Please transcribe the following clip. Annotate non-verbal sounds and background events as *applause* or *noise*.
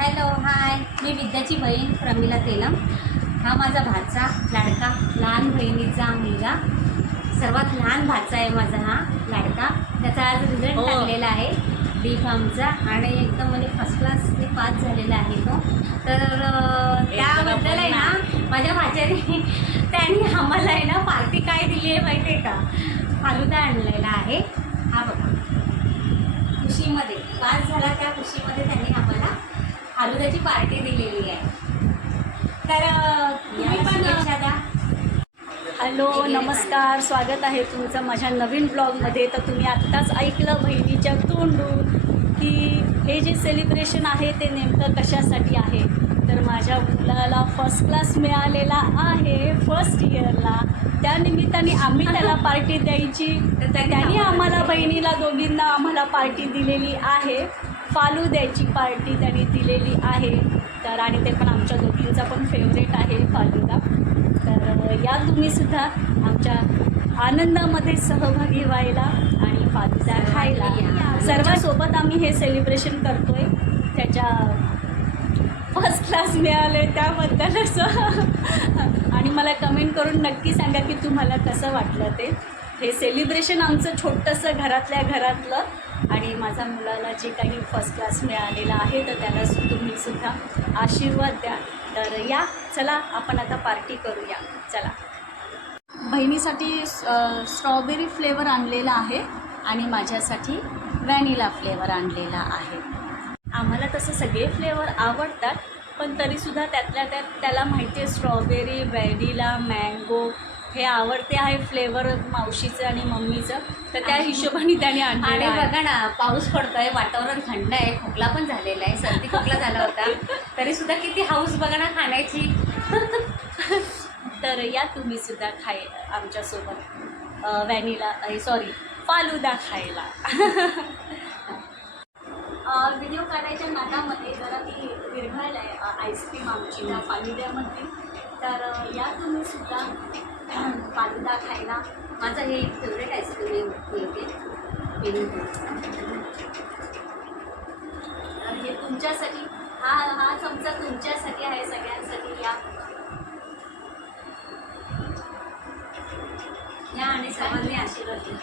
Hello hi. मी विद्याची बहीण प्रमिला तेलम. हा माझा भाचा लाडका लहान बहिणीचा मुलगा. सर्वात लहान भाचा आहे माझा हा लाडका. त्याचा आज रिझल्ट हो. लागलेला आहे डी फार्मचा आणि एकदम म्हणजे फर्स्ट क्लास पास झालेला आहे तो. तर त्याबद्दल आहे ना माझ्या भाच्याने *laughs* त्यांनी आम्हाला आहे ना पार्टी काय दिली आहे माहिती आहे का? फालुदा आणलेला आहे. हा बघा. खुशीमध्ये. पास झाला त्या खुशीमध्ये फालुद्याची पार्टी दिलेली आहे. तर तुम्ही पण हॅलो नमस्कार स्वागत आहे तुमचं माझ्या नवीन ब्लॉगमध्ये. तर तुम्ही आत्ताच ऐकलं बहिणीच्या तोंडून की हे जे सेलिब्रेशन आहे ते नेमकं कशासाठी आहे? तर माझ्या मुलाला फर्स्ट क्लास मिळालेला आहे फर्स्ट इयरला त्या निमित्ताने आम्ही त्याला *laughs* पार्टी द्यायची. तर त्यांनी आम्हाला बहिणीला दोघींना आम्हाला पार्टी दिलेली आहे. फालू द्यायची पार्टी त्यांनी दिलेली आहे. तर आणि ते पण आमच्या दोघींचा पण फेवरेट आहे फालुदा तर या तुम्ही सुद्धा आमच्या आनंदामध्ये सहभागी व्हायला आणि फालुदा खायला. सर्वांसोबत आम्ही हे सेलिब्रेशन करतोय. त्याच्या फर्स्ट क्लास मिळाले त्याबद्दल असं. आणि मला कमेंट करून नक्की सांगा की तुम्हाला कसं वाटलं ते. हे सेलिब्रेशन आमचं छोटंसं घरातल्या घरातलं. आणि माझ्या मुलाला जे काही फर्स्ट क्लास मिळालेला आहे तर त्याला तुम्ही सुद्धा आशीर्वाद द्या. तर या चला आपण आता पार्टी करूया. चला. बहिणीसाठी स्ट्रॉबेरी फ्लेवर आणलेला आहे आणि माझ्यासाठी व्हॅनिला फ्लेवर आणलेला आहे. आम्हाला तसं सगळे फ्लेवर आवडतात पण तरीसुद्धा त्यातल्या त्यात त्याला माहिती आहे स्ट्रॉबेरी व्हॅनिला मँगो हे आवडते आहे फ्लेवर मावशीचं आणि मम्मीचं. तर त्या हिशोबाने त्याने आणि बघा ना पाऊस पडतोय वातावरण थंड आहे खोकला पण झालेला आहे सर्दी खोकला झाला होता. *laughs* तरी सुद्धा किती हाऊस बघा ना खाण्याची. *laughs* तर या तुम्ही सुद्धा खाय आमच्यासोबत व्हॅनिला सॉरी फालुदा खायला. *laughs* व्हिडिओ काढायच्या नादामध्ये जरा ती विरघळलं आहे आईस्क्रीम आमची त्या फालुद्यामध्ये. तर अ, या तुम्ही सुद्धा फालुदा खायला. माझं हे फेवरेट आईस्क्रीम आहे तर हे तुमच्यासाठी हा हा चमचा तुमच्यासाठी आहे सगळ्यांसाठी या. या आणि सर्वांनी आशीर्वाद द्या.